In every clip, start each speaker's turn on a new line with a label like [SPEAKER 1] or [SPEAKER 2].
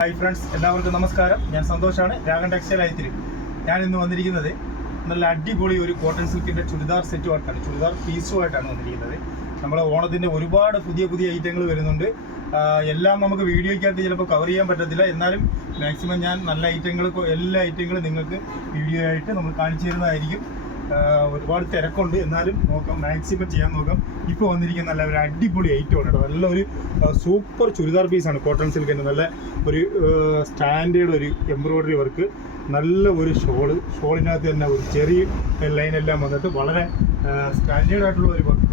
[SPEAKER 1] Hi friends എല്ലാവർക്കും നമസ്കാരം. ഞാൻ സന്തോഷാണ്. രാഗൻ ടെക്സ്റ്റൈൽ ആയിത്തിരി ഞാൻ ഇന്ന് വന്നിരിക്കുന്നത് നല്ല അടിപൊളി ഒരു കോട്ടൺ സിൽക്കിന്റെ ചുരിദാർ സെറ്റുമായിട്ടാണ് ചുരിദാർ പീസുമായിട്ടാണ് വന്നിരിക്കുന്നത്. നമ്മൾ ഓണത്തിന്റെ ഒരുപാട് പുതിയ പുതിയ ഐറ്റങ്ങൾ വരുന്നുണ്ട്. എല്ലാം നമുക്ക് വീഡിയോയ്ക്കകത്ത് ചിലപ്പോൾ കവർ ചെയ്യാൻ പറ്റത്തില്ല. എന്നാലും മാക്സിമം ഞാൻ നല്ല ഐറ്റങ്ങൾ എല്ലാ ഐറ്റങ്ങളും നിങ്ങൾക്ക് വീഡിയോ ആയിട്ട് നമ്മൾ കാണിച്ചു തരുന്നതായിരിക്കും. ഒരുപാട് തിരക്കുണ്ട്. എന്നാലും നോക്കാം മാക്സിമം ചെയ്യാൻ നോക്കാം. ഇപ്പൊ വന്നിരിക്കുന്ന നല്ല ഒരു അടിപൊളി ഐറ്റമാണ് കേട്ടോ. നല്ല ഒരു സൂപ്പർ ചുരിദാർ പീസാണ് കോട്ടൺ സിൽക്കിന്റെ നല്ല ഒരു സ്റ്റാൻഡേർഡ് ഒരു എംബ്രോയ്ഡറി വർക്ക് നല്ല ഒരു ഷോൾ. ഷോളിനകത്ത് തന്നെ ഒരു ചെറിയ ലൈൻ എല്ലാം വന്നിട്ട് വളരെ സ്റ്റാൻഡേർഡ് ആയിട്ടുള്ള ഒരു വർക്ക്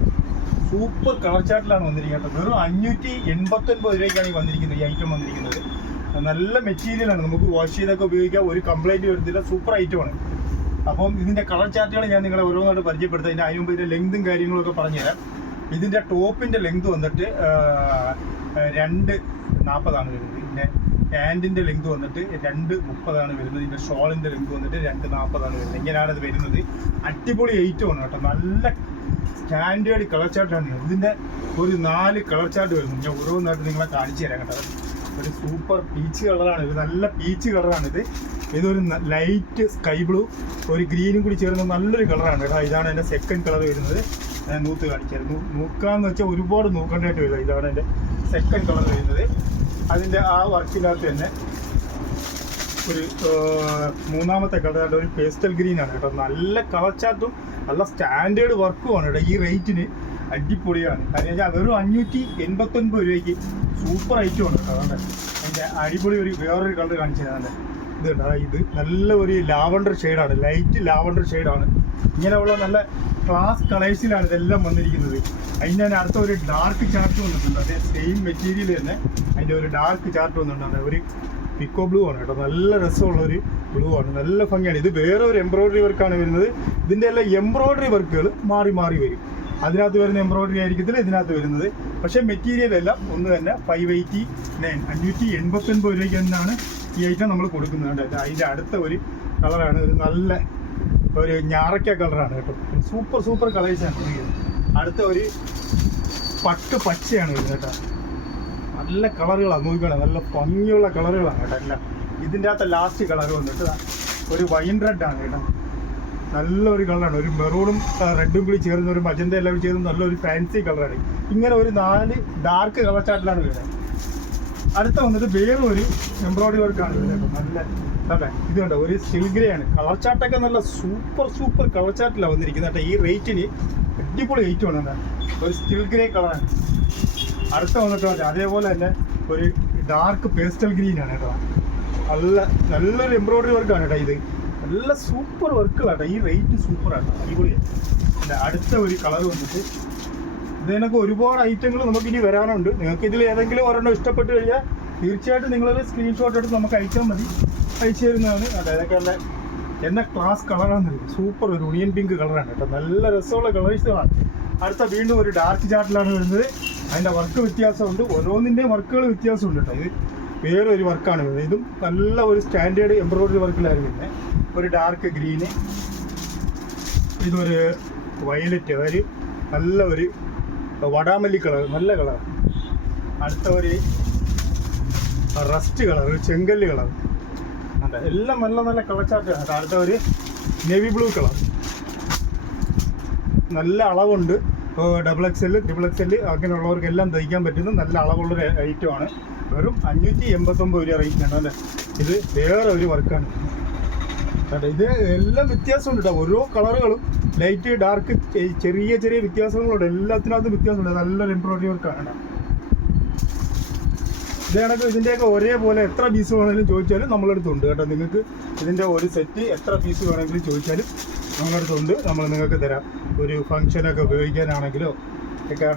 [SPEAKER 1] സൂപ്പർ കളർ ചാർട്ടിലാണ് വന്നിരിക്കുന്നത് വെറും അഞ്ഞൂറ്റി എൺപത്തൊൻപത് രൂപയ്ക്കാണ് ഈ വന്നിരിക്കുന്നത് ഈ ഐറ്റം വന്നിരിക്കുന്നത്. നല്ല മെറ്റീരിയലാണ് നമുക്ക് വാഷ് ചെയ്തൊക്കെ ഉപയോഗിക്കാം. ഒരു കംപ്ലൈന്റ് വരുന്നില്ല. സൂപ്പർ ഐറ്റമാണ് അപ്പം ഇതിന്റെ കളർ ചാർട്ടുകൾ ഞാൻ നിങ്ങളെ ഓരോന്നായിട്ട് പരിചയപ്പെടുത്താം. ഇതിന്റെ അതിന് മുമ്പ് ഇതിന്റെ ലെങ്തും കാര്യങ്ങളൊക്കെ പറഞ്ഞുതരാം. ഇതിന്റെ ടോപ്പിന്റെ ലെങ്ത് വന്നിട്ട് രണ്ട് നാൽപ്പതാണ് വരുന്നത്. ഇതിന്റെ പാന്റിന്റെ ലെങ്ത് വന്നിട്ട് രണ്ട് മുപ്പതാണ് വരുന്നത്. ഇതിന്റെ ഷോളിന്റെ ലെങ്ത് വന്നിട്ട് രണ്ട് നാൽപ്പതാണ് വരുന്നത്. ഇങ്ങനെയാണ് ഇത് വരുന്നത്. അടിപൊളി ഐറ്റമാണ് കേട്ടോ. നല്ല സ്റ്റാൻഡേർഡ് കളർ ചാർട്ടാണ് ഇതിന്റെ ഒരു നാല് കളർ ചാർട്ട് വരുന്നു. ഞാൻ ഓരോന്നായിട്ട് നിങ്ങളെ കാണിച്ചു തരാം കേട്ടോ. ഒരു സൂപ്പർ പീച്ച് കളറാണ് ഇത് നല്ല പീച്ച് കളറാണിത് ഇതൊരു ലൈറ്റ് സ്കൈ ബ്ലൂ ഒരു ഗ്രീനും കൂടി ചേർന്ന നല്ലൊരു കളറാണ് കേട്ടോ. ഇതാണ് എന്റെ സെക്കൻഡ് കളർ വരുന്നത്. ഞാൻ നൂത്ത് കാണിച്ചായിരുന്നു നൂക്കാന്ന് വെച്ചാൽ ഒരുപാട് നൂക്കണ്ടായിട്ട് വരില്ല ഇതാണ് എന്റെ സെക്കൻഡ് കളർ വരുന്നത്. അതിന്റെ ആ വർക്കിനകത്ത് തന്നെ ഒരു മൂന്നാമത്തെ കളർ ഒരു പേസ്റ്റൽ ഗ്രീനാണ് കേട്ടോ. നല്ല കളർ ചാർട്ടും നല്ല സ്റ്റാൻഡേർഡ് വർക്കുമാണ് കേട്ടോ ഈ റേറ്റിന് അടിപൊളിയാണ്. കാരണം വെച്ചാൽ വെറും അഞ്ഞൂറ്റി എൺപത്തൊൻപത് രൂപയ്ക്ക് സൂപ്പർ ഐറ്റമാണ് കേട്ടോ. അതുകൊണ്ട് അതിന്റെ അടിപൊളി ഒരു വേറൊരു കളർ കാണിച്ചു തരാം. ഇത് കേട്ടോ ഇത് നല്ല ഒരു ലാവണ്ടർ ഷെയ്ഡാണ്. ലൈറ്റ് ലാവണ്ടർ ഷെയ്ഡാണ്. ഇങ്ങനെയുള്ള നല്ല ക്ലാസ് കളേഴ്സിലാണ് ഇതെല്ലാം വന്നിരിക്കുന്നത്. അതിന്റെ തന്നെ അടുത്ത ഒരു ഡാർക്ക് ചാർട്ട് വന്നിട്ടുണ്ട്. അതേ സെയിം മെറ്റീരിയൽ തന്നെ അതിന്റെ ഒരു ഡാർക്ക് ചാർട്ട് വന്നിട്ടുണ്ട്. ഒരു പിക്കോ ബ്ലൂ ആണ് കേട്ടോ. നല്ല രസമുള്ള ഒരു ബ്ലൂ ആണ്. നല്ല ഭംഗിയാണ്. ഇത് വേറെ ഒരു എംബ്രോയിഡറി വർക്കാണ് വരുന്നത്. ഇതിന്റെ എല്ലാം എംബ്രോയിഡറി വർക്കുകൾ മാറി മാറി വരും. അതിനകത്ത് വരുന്ന എംബ്രോയിഡറി ആയിരിക്കത്തില്ല ഇതിനകത്ത് വരുന്നത്. പക്ഷേ മെറ്റീരിയൽ എല്ലാം ഒന്ന് തന്നെ ഫൈവ് എയ്റ്റി നയൻ അഞ്ഞൂറ്റി എൺപത്തൊൻപത് രൂപയ്ക്ക് തന്നെയാണ് ഈ ഐറ്റം നമ്മൾ കൊടുക്കുന്നത് കേട്ടോ അതിന്റെ അടുത്ത ഒരു കളറാണ് ഒരു നല്ല ഒരു ഞാറയ്ക്ക കളറാണ് കേട്ടോ. സൂപ്പർ സൂപ്പർ കളേഴ്സാണ് അടുത്ത ഒരു പട്ട് പച്ചയാണ് വരുന്നത് കേട്ടോ. നല്ല കളറുകളാണ് നോക്കിക്കോളാം. നല്ല ഭംഗിയുള്ള കളറുകളാണ് കേട്ടോ എല്ലാം. ഇതിന്റെ അകത്ത് ലാസ്റ്റ് കളർ വന്നിട്ട് ഒരു വൈൻ റെഡ് ആണ് കേട്ടോ. നല്ലൊരു കളറാണ്. ഒരു മെറൂണും റെഡും കൂടി ചേർന്ന് ഒരു മജന്ത എല്ലാം ചേർന്ന് നല്ലൊരു ഫാൻസി കളറാണ് ഇങ്ങനെ ഒരു നാല് ഡാർക്ക് കളർ ചാർട്ടിലാണ് വരുന്നത്. അടുത്ത വന്നിട്ട് വേറെ ഒരു എംബ്രോയിഡറി വർക്കാണ് വരുന്നത്. നല്ല അതെ ഇത് കണ്ടോ? ഒരു സ്റ്റിൽ ഗ്രേ ആണ്. കളർ ചാർട്ടൊക്കെ നല്ല സൂപ്പർ സൂപ്പർ കളർ ചാർട്ടിലാണ് വന്നിരിക്കുന്നത് കേട്ടോ. ഈ റേറ്റിന് അടിപൊളി ആണ് എന്താ ഒരു സ്റ്റിൽ ഗ്രേ കളറാണ് അടുത്ത വന്നിട്ട് അതേപോലെ തന്നെ ഒരു ഡാർക്ക് പേസ്റ്റൽ ഗ്രീൻ ആണ് കേട്ടോ. നല്ല നല്ലൊരു എംബ്രോയിഡറി വർക്കാണ് കേട്ടോ ഇത്. നല്ല സൂപ്പർ വർക്കുകളാട്ടോ ഈ റേറ്റ് സൂപ്പറാണ് അടിപൊളിയാണ് അടുത്ത ഒരു കളർ വന്നിട്ട് ഇതിനൊക്കെ ഒരുപാട് ഐറ്റങ്ങൾ നമുക്ക് ഇനി വരാനുണ്ട്. നിങ്ങൾക്ക് ഇതിൽ ഏതെങ്കിലും ഒരെണ്ണം ഇഷ്ടപ്പെട്ട് കഴിഞ്ഞാൽ തീർച്ചയായിട്ടും നിങ്ങളൊരു സ്ക്രീൻഷോട്ട് എടുത്ത് നമുക്ക് അയച്ചാൽ മതി. അയച്ചു തരുന്നതാണ്. അതായത് നല്ല എന്ന ക്ലാസ് കളറാണ് സൂപ്പർ ഒരു ഉണിയൻ പിങ്ക് കളറാണ് കേട്ടോ. നല്ല രസമുള്ള കളേഴ്സുകളാണ് അടുത്ത വീണ്ടും ഒരു ഡാർക്ക് ചാർട്ടിലാണ് വരുന്നത്. അതിന്റെ വർക്ക് വ്യത്യാസമുണ്ട്. ഓരോന്നിന്റെയും വർക്കുകൾ വ്യത്യാസമുണ്ട് കേട്ടോ. ഇത് വേറൊരു വർക്കാണ് ഇതും നല്ല ഒരു സ്റ്റാൻഡേർഡ് എംബ്രോയിഡറി വർക്കിലായിരുന്നു പിന്നെ ഒരു ഡാർക്ക് ഗ്രീന് ഇതൊരു വയലറ്റ് ഒരു നല്ല ഒരു വടാമല്ലി കളർ നല്ല കളർ അടുത്ത ഒരു റസ്റ്റ് കളർ ഒരു ചെങ്കല്ല് കളർ അതെ എല്ലാം നല്ല നല്ല കളർ ചാർട്ടാണ് അടുത്ത ഒരു നേവി ബ്ലൂ കളർ നല്ല അളവുണ്ട്. Double X L triple X L അങ്ങനെയുള്ളവർക്കെല്ലാം തയ്ക്കാൻ പറ്റുന്ന നല്ല അളവുള്ളൊരു ഐറ്റമാണ് വെറും അഞ്ഞൂറ്റി എൺപത്തൊമ്പത് രൂപ റേറ്റ് ആണ് അല്ലേ? ഇത് വേറെ ഒരു വർക്കാണ് ഇത് എല്ലാം വ്യത്യാസമുണ്ട് കേട്ടോ. ഓരോ കളറുകളും ലൈറ്റ് ഡാർക്ക് ചെറിയ ചെറിയ വ്യത്യാസങ്ങളുണ്ട്. എല്ലാത്തിനകത്തും വ്യത്യാസമുണ്ട്. നല്ലൊരു എംബ്രോയിഡറി വർക്കാണ് ആണ് ഇത് കണക്ക് ഇതിന്റെയൊക്കെ ഒരേപോലെ എത്ര പീസ് വേണമെങ്കിലും ചോദിച്ചാലും നമ്മളടുത്തുണ്ട് കേട്ടോ. നിങ്ങൾക്ക് ഇതിന്റെ ഒരു സെറ്റ് എത്ര പീസ് വേണമെങ്കിലും ചോദിച്ചാലും നമ്മളടുത്തുണ്ട് നമ്മൾ നിങ്ങൾക്ക് തരാം. ഒരു ഫംഗ്ഷനൊക്കെ ഉപയോഗിക്കാനാണെങ്കിലോ ഒക്കെ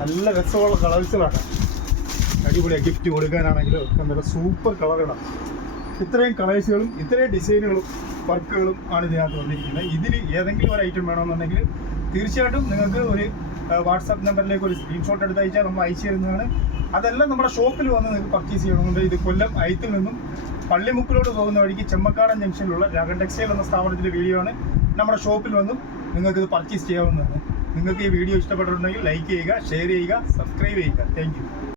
[SPEAKER 1] നല്ല രസമുള്ള കളേഴ്സുകളാണ് അടിപൊളിയാണ് ഗിഫ്റ്റ് കൊടുക്കാനാണെങ്കിലോ നല്ല സൂപ്പർ കളറുകളാണ് ഇത്രയും കളേഴ്സുകളും ഇത്രയും ഡിസൈനുകളും വർക്കുകളും ആണ് ഇതിനകത്ത് വന്നിരിക്കുന്നത്. ഇതിൽ ഏതെങ്കിലും ഒരു ഐറ്റം വേണമെന്നുണ്ടെങ്കിൽ തീർച്ചയായിട്ടും നിങ്ങൾക്ക് ഒരു വാട്സാപ്പ് നമ്പറിലേക്ക് ഒരു സ്ക്രീൻഷോട്ട് എടുത്ത് അയച്ചാൽ നമ്മൾ അയച്ചു തരുന്നതാണ്. അതെല്ലാം നമ്മുടെ ഷോപ്പിൽ വന്ന് നിങ്ങൾക്ക് പർച്ചേസ് ചെയ്യണമെന്നുണ്ട്. ഇത് കൊല്ലം അയത്തിൽ നിന്നും പള്ളിമുക്കിലോട്ട് പോകുന്ന വഴിക്ക് ചെമ്മക്കാടൻ ജംഗ്ഷനിലുള്ള രാഗൻ ടെക്സ്റ്റൈൽ എന്ന സ്ഥാപനത്തിന്റെ വീഡിയോ ആണ്. നമ്മുടെ ഷോപ്പിൽ വന്നും നിങ്ങൾക്ക് ഇത് പർച്ചേസ് ചെയ്യാവുന്നതാണ്. നിങ്ങൾക്ക് ഈ വീഡിയോ ഇഷ്ടപ്പെട്ടിട്ടുണ്ടെങ്കിൽ ലൈക്ക് ചെയ്യുക ഷെയർ ചെയ്യുക സബ്സ്ക്രൈബ് ചെയ്യുക. താങ്ക്